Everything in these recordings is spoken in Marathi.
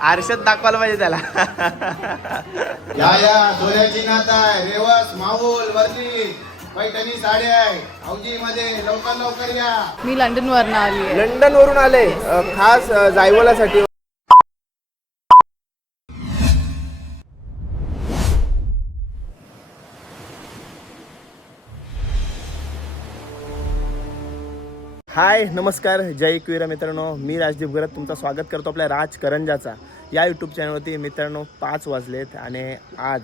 आरशात दाखवायला पाहिजे त्याला. या सोन्याची नात आहे, रेवस माऊल वरती पैठणी साडी आहे अवजी मध्ये. लवकर लवकर या. मी लंडन वरून आली आहे. लंडन वरून आले खास जायवलासाठी. हाय नमस्कार, जय एकवीरा मित्रांनो. मी राजदीप गरत तुमचं स्वागत करतो आपल्या राजकरंजाचा या यूट्यूब चॅनलवरती. मित्रांनो 5 वाजलेत आणि आज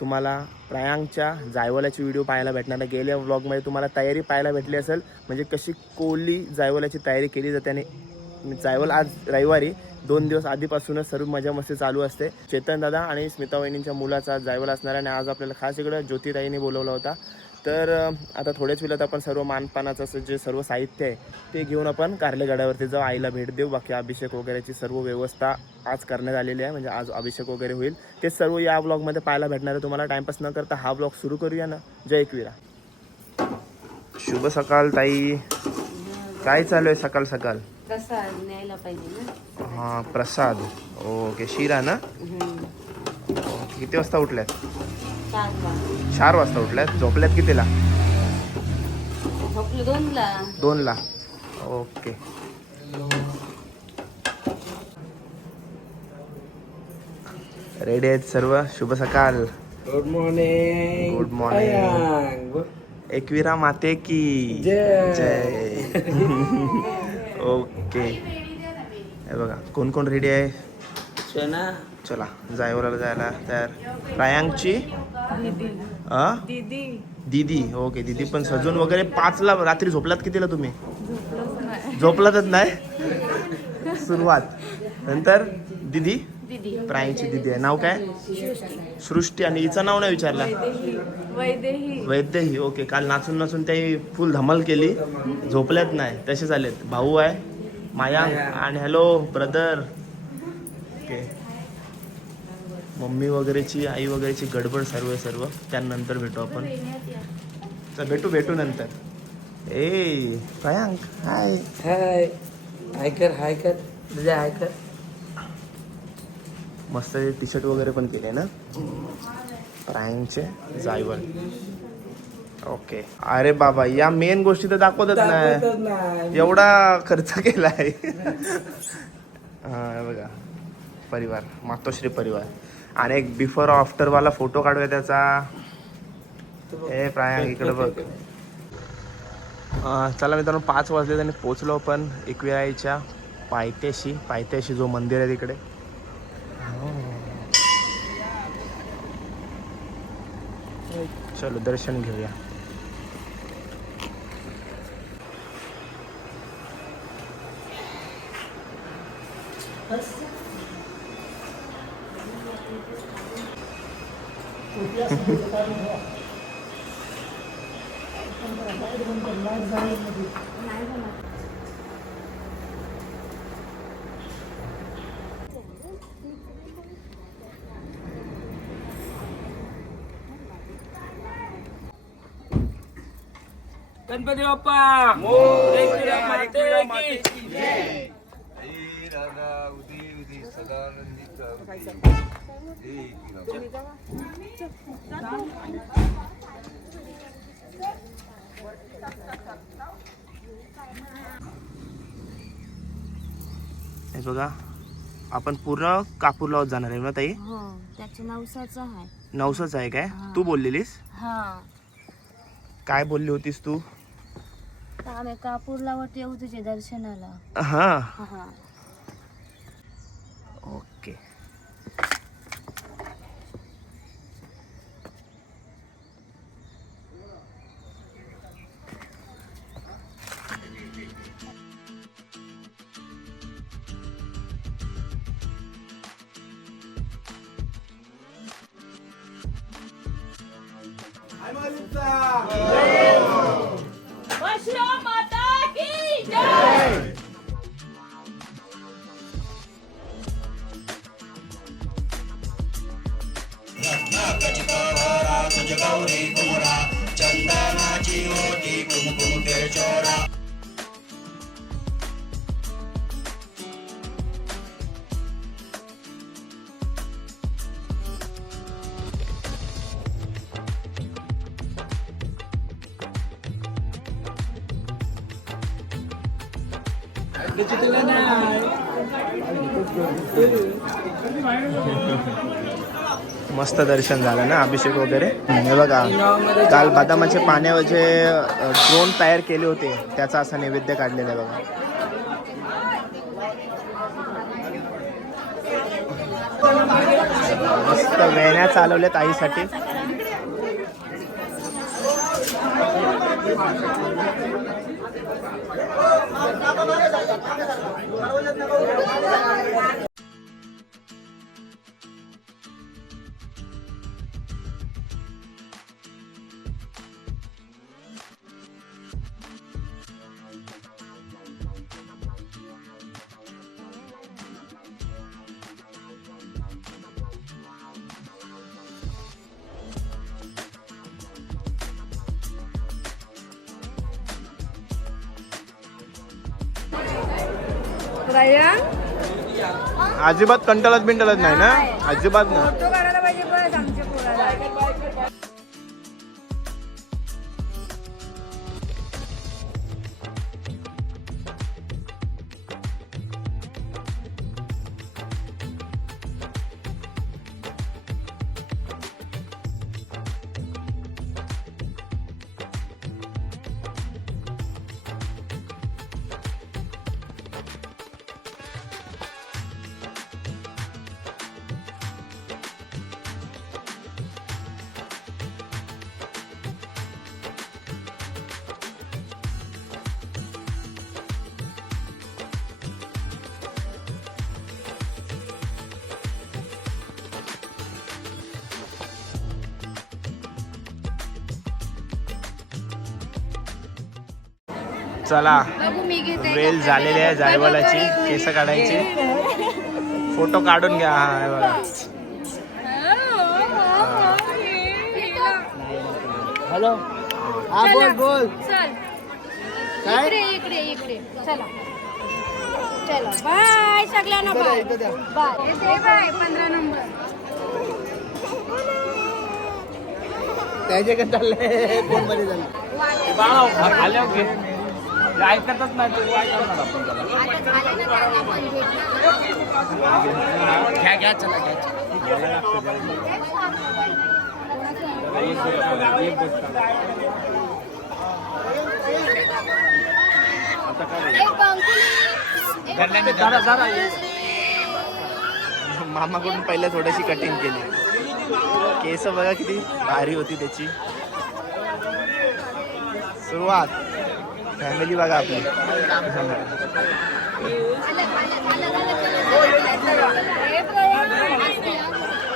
तुम्हाला प्रयांगच्या जायवलाची व्हिडिओ पाहायला भेटणार आहे. गेल्या व्लॉगमध्ये तुम्हाला तयारी पाहायला भेटली असेल, म्हणजे कशी कोहली जायवलाची तयारी केली जाते. आणि जायवल आज रविवारी 2 दिवस आधीपासूनच सर्व मजा मस्ती चालू असते. चेतन दादा आणि स्मिता वहिनींच्या मुलाचा जायवल असणार आहे आणि आज आपल्याला खास इकडं ज्योतिताईंनी बोलवला होता. तर आता थोड्याच वेळात आपण सर्व मानपानाचं जे सर्व साहित्य आहे ते घेऊन आपण कारलेगडावरती जाऊ, आईला भेट देऊ. बाकी अभिषेक वगैरेची सर्व व्यवस्था आज करण्यात आलेली आहे, म्हणजे आज अभिषेक वगैरे होईल. ते सर्व या ब्लॉगमध्ये पाहायला भेटणार आहे तुम्हाला. टाइमपास न करता हा ब्लॉग सुरू करूया ना. जय एकवीरा. शुभ सकाळ ताई. काय चालू आहे सकाळ सकाळ? प्रसाद न्यायला पाहिजे ना. हां प्रसाद. ओके शिरा ना. किती वाजता उठल्यात? 4 वाजता उठल्यात. झोपल्यात कितीला? झोपलं 2ला. 2ला. ओके. रेडी आहेत सर्व. शुभ सकाळ. Good morning. Good morning. Ekvira माते की जय. ओके. हे बघा कोण कोण रेडी आहे. चला जायवला जायला तयार. प्रयांगची दीदी. ओके दीदी पण सजून वगैरे. 5ला रात्री झोपलात कितीला तुम्ही? झोपलातच नाही. सुरुवात. नंतर दीदी प्रयांगची दीदी आहे. नाव काय? सृष्टी. आणि हिचं नाव नाही विचारलं. वैदेही. ओके. काल नाचून नाचून त्याही फुल धमाल केली, झोपल्यात नाही तसे झालेत. भाऊ आहे मायांक. आणि हॅलो ब्रदर. ओके. मम्मी वगैरेची आई वगैरेची गडबड सर्व त्यानंतर भेटू आपण. तर भेटू नंतर. ए प्रयांक हाय. हाय. हाय कर तुझ्या हाय कर. मस्त टी शर्ट वगैरे पण केले ना प्रयांकचे जायवल. ओके. अरे बाबा या मेन गोष्टी तर दाखवतच नाही. एवढा खर्च केला आहे. हा बघा परिवार, मातोश्री परिवार. आणि एक बिफोर आफ्टर वाला फोटो काढूया त्याचा. ए प्रायांक इकडे बघ. चला मित्रांनो 5 वाजले आणि पोचलो पण एकविराईच्या पायथ्याशी जो मंदिर आहे तिकडे. चलो दर्शन घेऊया. गणपती बाप्पा मोरया. हे बघा आपण पूर्ण कापूरला जाणार आहे ना ताई? हो त्याचं नवसाचं आहे. नवसाच आहे काय? तू बोललेलीस. हा काय बोलली होतीस तू? आम्ही कापूरला वरती येऊ तुझ्या दर्शनाला. हा हा ओके. माता की जय. मस्त दर्शन झालं ना, अभिषेक वगैरे. हे बघा, काल बदामाचे पाण्याचे ड्रोन तयार केले होते, त्याचा असा नैवेद्य काढलेला आहे बघा. मस्त वेण्या चालवल्यात आईसाठी. अजिबात कंटाळत बिंटाळत नाही ना, अजिबात ना. चला, वेल झालेली आहे जायवालाची. केस काढायची, फोटो काढून घ्या. हा हे बघा. हॅलो, हा बोल बोल. चल इकडे इकडे इकडे चला चला. बाय सगळ्यांना, बाय बाय. येते बाय 15 नंबर. त्याचे काय चाललंय, फोन मध्ये झालं. आले ओके, ऐकतच नाही तू. घ्या घ्या, चला घ्या. मामाकडून पहिल्या थोडीशी कटिंग केली. केस बघा किती भारी होती त्याची. सुरुवात फॅमिली बघा आपली.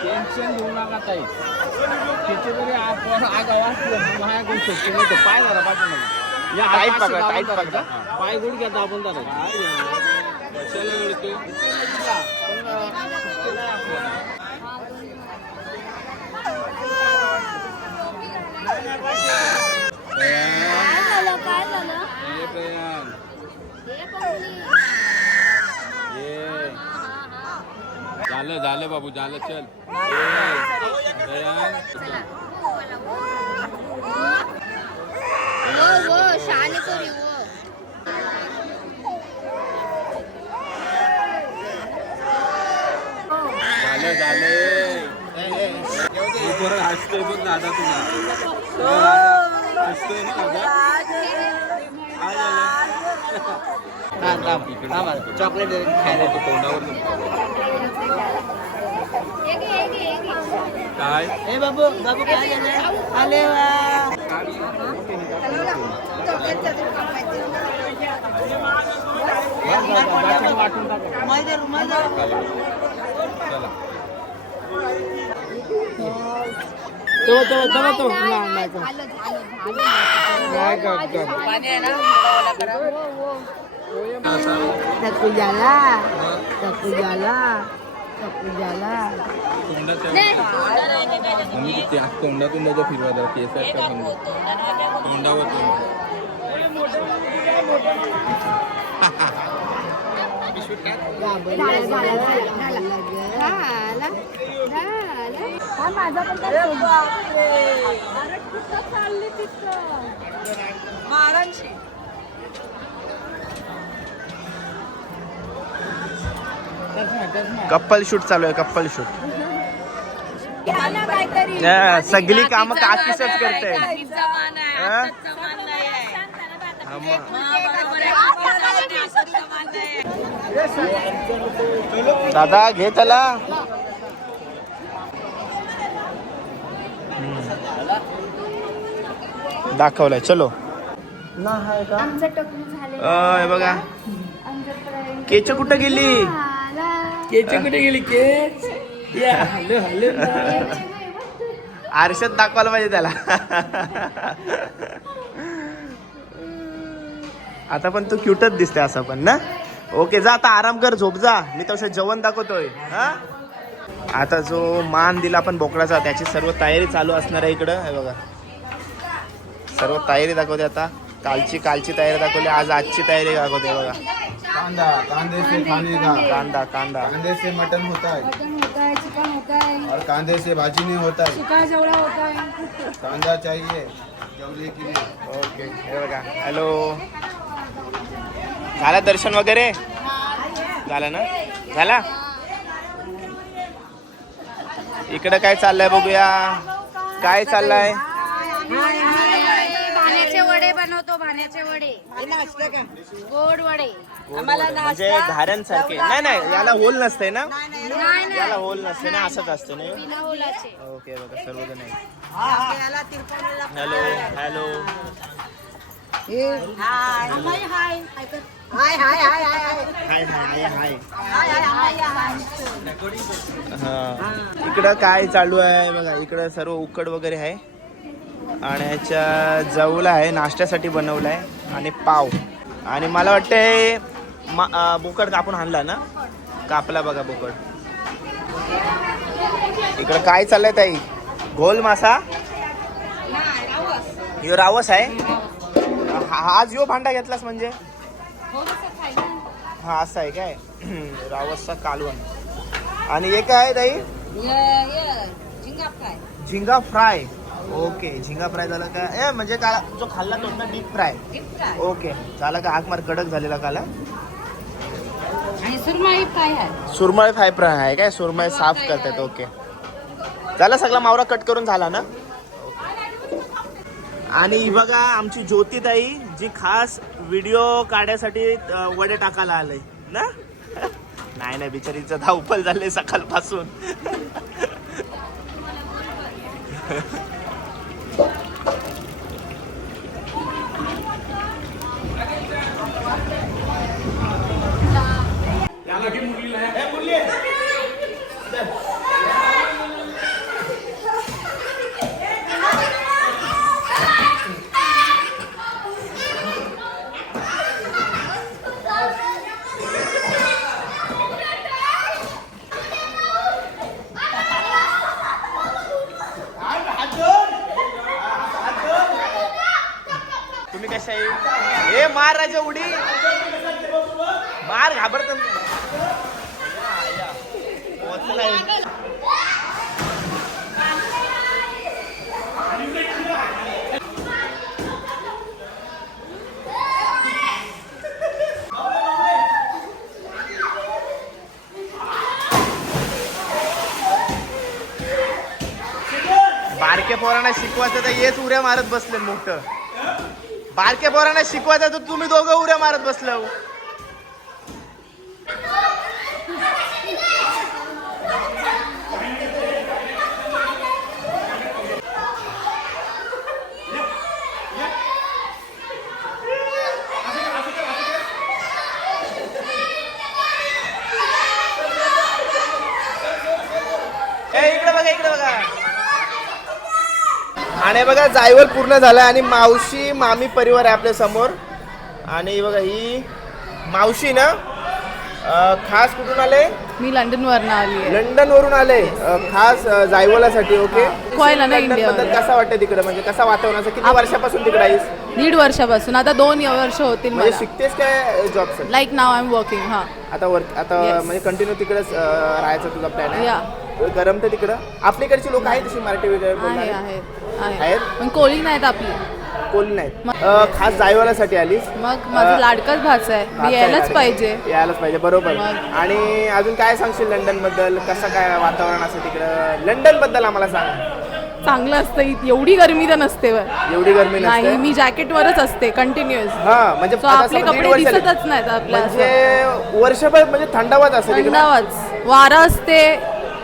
टेन्शन घेऊ नका ताई. त्याचे जरी आपण माझ्याकडून शक्य नाही, पाय जरा पाठवून टाईट पकडा, टाईट पकडा. पाय गुड घ्या आपण जरा. काय झालं? झालं झालं बाबू, झालं. चल वो शाने करी वो. झालं झालं. परत हसतोय बघ दादा, तुला हसतोय ना दादा. चॉकलेट खायला तो तोंडावर काय. ए बाबू, बाबू काय झालं? आले वा. तोंडातून त्याच्या फिरवा जरा. केस आहेत का तोंडावर. माझा पण चालली तिथं. कप्पल शूट चालू आहे, कप्पल शूट. सगळी कामं काकीच करते. दादा घे त्याला. दाखवलाय चलो. हे बघा केच कुठं गेली. आरशात दाखवायला पाहिजे त्याला. आता पण तू क्यूटच दिसते असं पण ना. ओके जा आता आराम कर, झोप जा. मी तसं जेवण दाखवतोय. हा आता जो मान दिला आपण बोकडाचा त्याची सर्व तयारी चालू असणार आहे इकडं. हे बघा सर्व तयारी दाखवते. आता कालची तयारी दाखवली, आजची तयारी दाखवते. बघा कांदे से खाने का, कांदा कांदे से मटन होता है, चिकन होता है, और कांदे से भाजी नहीं होता है. सुखा जवड़ा होता है. कांदा चाहिए जवले के लिए. ओके हे बघा. हॅलो झालं दर्शन वगैरे झालं ना. झाला. इकडं काय चाललंय बघूया. काय चाललंय. भाण्याचे वडे बनवतो, भाण्याचे वडे, गोड वडे. म्हणजे घाऱ्यांसारखे. नाही याला होल नसते ना. नाही याला होल नसते ना, असंच असते ना. बिना होलाचे. ओके बघा सर्वजण आहे. हॅलो हाय हा. इकडं काय चालू आहे बघा. इकडं सर्व उकड वगैरे आहे आणि याच्या जवळ आहे नाश्त्यासाठी बनवलं आहे आणि पाव. आणि मला वाटतंय बोकड कापून आणला ना. कापला बघा बोकड. इकडं काय चाललंय ताई. घोल मासा. यो रावस आहे. आज यो भांडा घेतलास म्हणजे हा असं आहे काय. रावसचा कालवण. आणि हे काय आहे ताई. झिंगा फ्राय. ओके झिंगा फ्राय झाला का. म्हणजे काला जो खाल्ला तो ना डीप फ्राय. ओके झाला का. हाक मार कडक झालेला काला. आणि सुरमई फ्राय आहे. सुरमई फ्राय आहे काय. सुरमई साफ करतात. ओके झाला सगळा मावरा कट करून झाला ना. आणि ही बघा आमची ज्योतिताई जी खास व्हिडिओ काढण्यासाठी वडे टाकायला आलंय ना. नाही बिचारीचं धावपल झाले सकाळपासून. तुम्ही कशा आहे. हे मार राजा उडी मार घाबरत. बारके पोरांना शिकवायचं तर हेच उड्या मारत बसले. मोठं बारके पोरांना शिकवायचं तर तुम्ही दोघं उड्या मारत बसलो. इकडे बघा. आणि बघा जायवर पूर्ण झाला आणि मावशी मामी परिवार आहे आपल्या समोर. आणि बघा ही मावशी ना खास कुठून आले. मी लंडन वरनं आली आहे. लंडन वरून आले खास जायवलासाठी. ओके कोयला ना इंडिया. कसं वाटतं तिकडे. म्हणजे कसा वातावरणाचा. किती वर्षापासून तिकडे आहेस. 1.5 वर्षापासून. आता 2 वर्ष होतील म्हणजे मला. शिकतेस काय job. Like now I am working. हा आता Yes. म्हणजे कंटिन्यू तिकडेच राहायचा तुझा प्लॅन आहे. या गरम तर तिकडं. आपल्याकडची लोक आहेत तशी मराठी वगैरे आहे बोलणारे? आहेत आहेत? पण कोळी नाहीत आपली. कोणी नाही. खास जायवाल्यासाठी आलीस? मग माझा लाडकाच भाचा आहे, मी यायलाच पाहिजे. यायलाच पाहिजे, बरोबर. मग. आणि अजून काय सांगशील लंडन बद्दल? कसं काय वातावरण असं तिकडं? लंडन बद्दल आम्हाला सांग. चांगलं असतं, एवढी गरमी तर नसते वर. एवढी गरमी नाही, नसते? मी जॅकेटवरच असते कंटिन्युअस. हा म्हणजे So आता आपले समज दीड कपडे वर्ष झाले. दिसतच नाहीत आपल्या. म्हणजे वर्षभर म्हणजे थंडावाच असेल तिकडं? थंडावाच, वारा असते,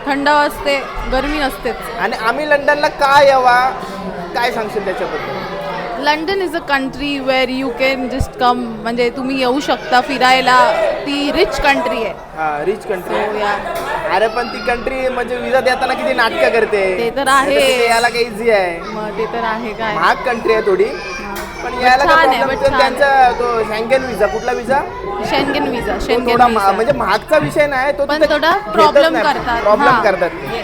थंडावा असते, गरमी नसतेच. आणि आम्ही लंडनला का यावा, काय सांगशील त्याच्याबद्दल? London is a country where you can just come, म्हणजे तुम्ही येऊ शकता फिरायला. ती रिच कंट्री आहे. हा, रिच कंट्री So, आहे. अरे पण ती कंट्री म्हणजे विजा देताना किती नाटकं करते. ते तर आहे. तिथे यायला काही इझी आहे. मग ते तर आहे काय. महाग कंट्री आहे थोडी, पण यायला छान काय आहे, problem? but छान त्यांचा तो शँगेन विजा, कुठला विजा? शेंगेन विजा, तो शेंगेन थोडा विजा. म्हणजे महागचा विषय नाही तो, पण थोडा प्रॉब्लेम करतात. प्रॉब्लेम करतात ते.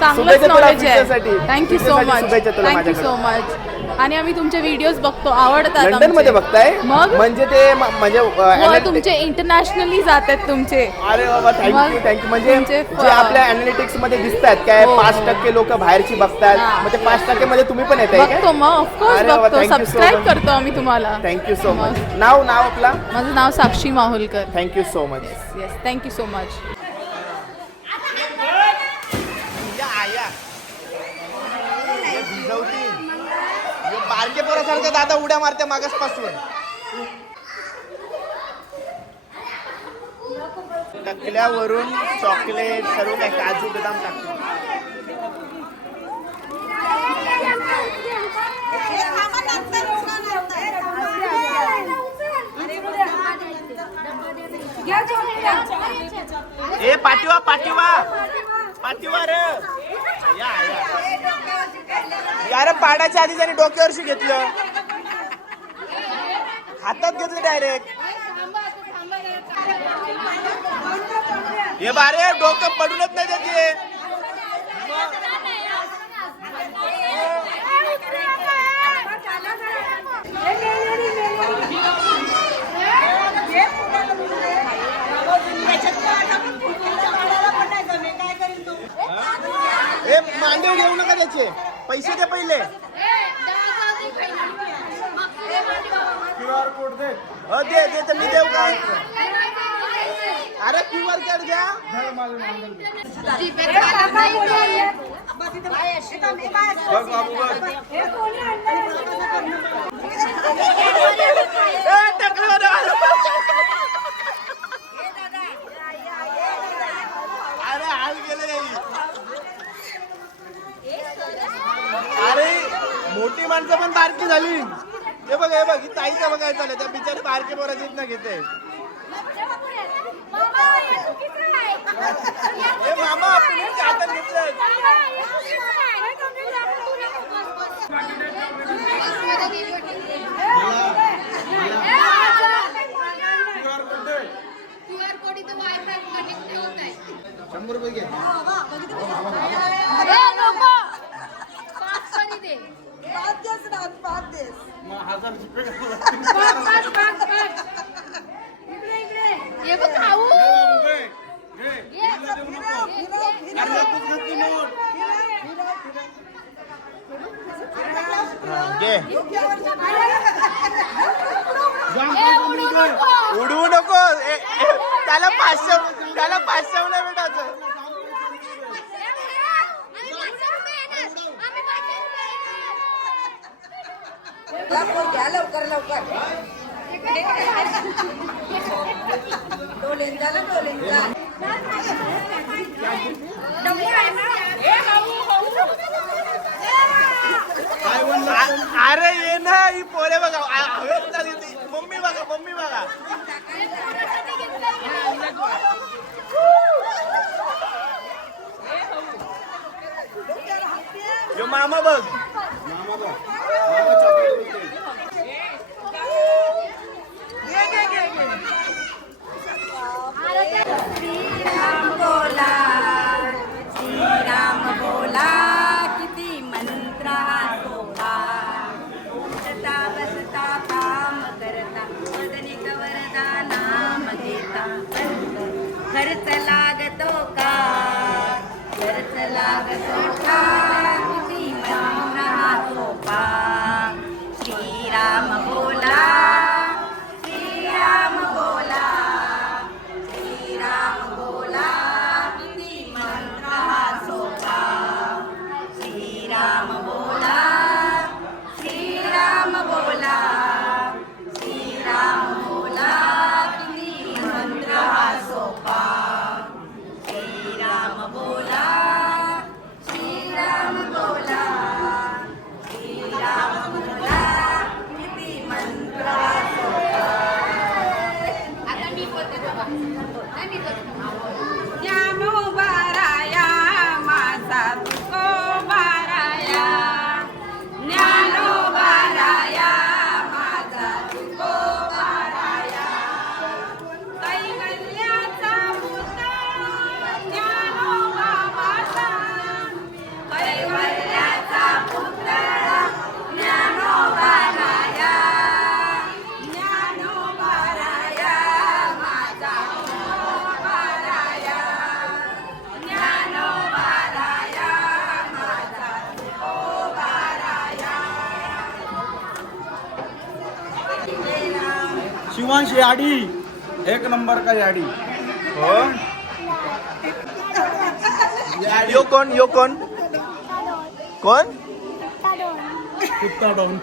चांगलंच शुभेच्छा तुला नॉलेज आहे. future-साठी. थँक्यू सो future-साठी मच, शुभेच्छा तुला थँक्यू सो मच. आणि आम्ही तुमचे व्हिडिओज बघतो, आवडतात. लंडन मध्ये आमचे. बघताय? मग म्हणजे ते म्हणजे हो, analytics- तुमचे इंटरनॅशनली जातात तुमचे. अरे बाबा थँक्यू मग थँक्यू. म्हणजे तुमचे जे आपल्या अनालिटिक्स मध्ये दिसतात काय, हो, 5% लोक बाहेरची बघतात, हा. मग ते 5% मध्ये तुम्ही पण येताय बघतो मग, ऑफकोर्स अरे बाबा, बघतो, thank you so subscribe much. करतो आम्ही तुम्हाला. Thank you so much. मग. नाव आपला? माझं नाव Sakshi Mahulkar. Thank you so much. Yes, thank you so much. बारके पोरासारखं दादा उड्या मारते मागासपासून. टकल्यावरून चॉकलेट सर्व काय, काजू बदाम टाकतो. ए पाठीवा पाठीवा पाठीवा रे. यार पाडाच्या आधी त्याने डोक्यावरशी घेतलं, हातात घेतलं डायरेक्ट. हे बारे डोकं पडूनच नाही त्याचे. हे मांडव घेऊ नका त्याचे पैसे दे पहिले. QR कोड दे. दे दे तर मी देऊ का? अरे QR कोड द्या. बघ बाबू बघ. अरे हाल गेले नाही. अरे मोठी माणसं पण बारकी झाली. हे बघ ही ताईचं बघायचं झालं, त्या बिचारी बारके पोराची ना घेते. हे मामा आपण हातात घेतलं. ₹100 घे. उडवू नको. त्याला 500 नाही भेटायचं. लवकर लवकर अरे ये ना, ही पोरे बघा हवेत चालली ती. मम्मी बघा. यो मामा बघ. श्रीराम बोला श्रीराम बोला किती मंत्रा सोहा उठता बसता काम करता वदनी कवरदा नाम घेता खर्च लागतो का किती मंत्रा सोहा शिवांश याडी एक नंबर का याडी. हो यो कोण कोण कुत्ता डाऊन.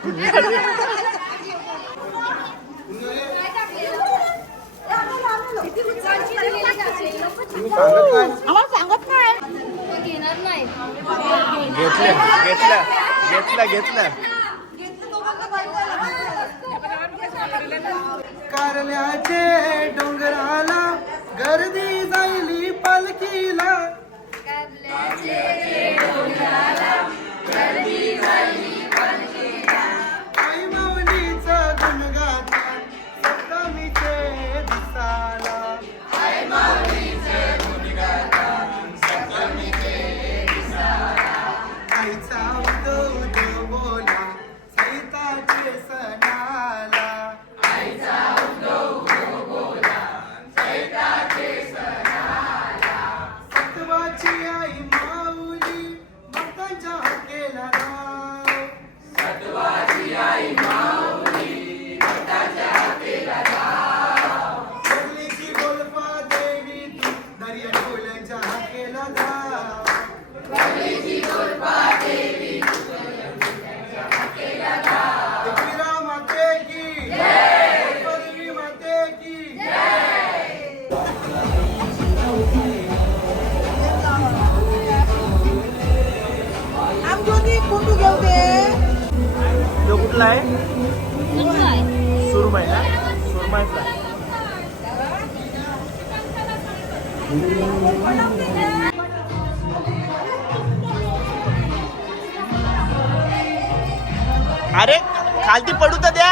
आम्हाला सांगत नाही घेणार नाही. घेतलं कारल्याचे डोंगराला गर्दी जायली पालखीला. आई माऊलीचा गुणगाता सप्तमीचे दिसाला. आईचा उदो उदो बोला सैताचे सणाला. सत्वाची आई माऊली भक्तांच्या हाकेला राव. वरलीची गोल्फा देवी तू दर्या डोळ्यांच्या हाकेला जाव. एकविरा माते की जय. परवी माते की तो कुठला आहे सुरमई ना सुरमईचा. अरे खालती पडू तर द्या.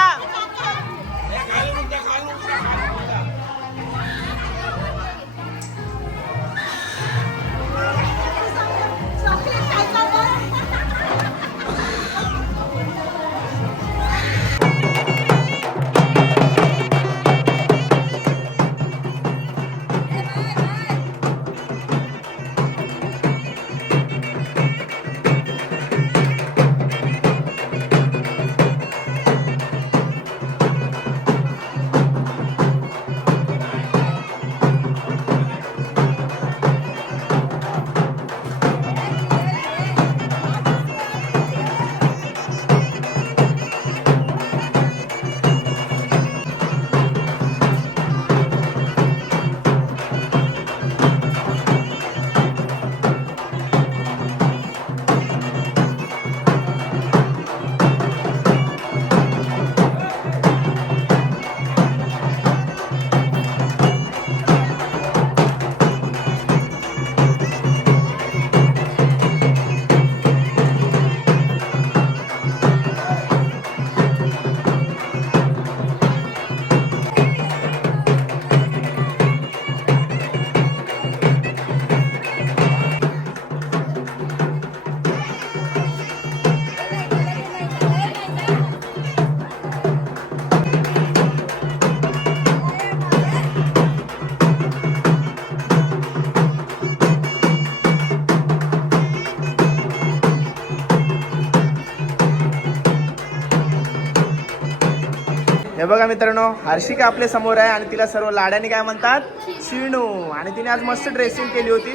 हे बघा मित्रांनो, हर्षिका आपल्या समोर आहे आणि तिला सर्व लाड्याने काय म्हणतात, शिणू. आणि तिने आज मस्त ड्रेसिंग केली होती.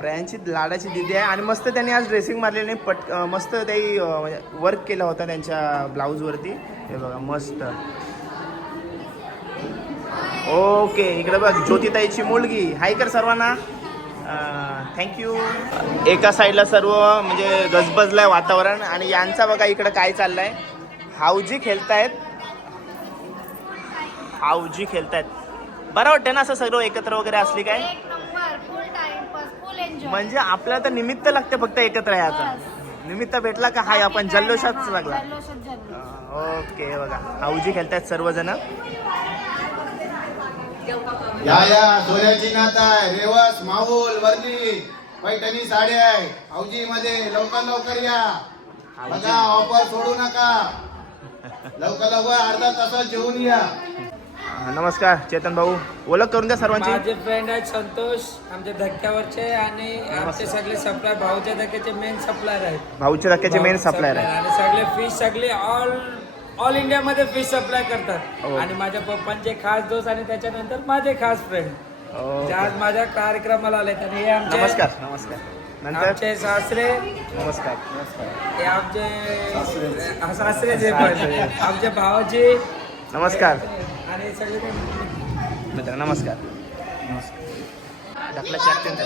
प्रियांची लाडाची दीदी आहे आणि मस्त त्यांनी आज ड्रेसिंग मारलेली मस्त ते वर्क केला होता त्यांच्या ब्लाऊज वरती. हे बघा मस्त. ओके, इकडे बघ ज्योतिताईची मुलगी. हाय कर सर्वांना. थँक्यू. एका साईडला सर्व म्हणजे गजबजलाय वातावरण आणि यांचा बघा इकडे काय चाललंय. हाऊजी खेळतायत. बरं वाटतं ना असं सर्व एकत्र वगैरे असली काय. म्हणजे आपल्याला तर निमित्त लागते फक्त एकत्र यायचा. निमित्त भेटला का हाय आपण जल्लोषात लागला. ओके बघा हाऊजी खेळतायत सर्वजण. या सोन्याची नात आहे. रेवस माऊल वरली पैठणी साडी आहे हौजी मध्ये. लवकर या बघा, ऑफर सोडू नका. लवकर अर्धा तासात जेवून या. नमस्कार चेतन भाऊ, ओळख करून द्या सर्वांची. माझे फ्रेंड आहेत संतोष, आमच्या धक्क्यावरचे आणि आमचे सगळे सप्लायर भाऊच्या धक्क्याचे मेन सप्लायर आहेत. भाऊच्या धक्क्याचे मेन सप्लायर आहे आणि सगळे फिश सगळे ऑल इंडियामध्ये फिश सप्लाय करतात हो. आणि माझ्या पप्पांचे खास दोस्त आणि त्याच्यानंतर माझे खास फ्रेंड ते आज माझ्या कार्यक्रमाला आले आणि हे आमचे नमस्कार नमस्कार नंतर आमचे सासरे नमस्कार हे आमचे सासरे जे पण आमचे भावाजी नमस्कार आणि सगळे मित्र नमस्कार ढकलाची अत्यंत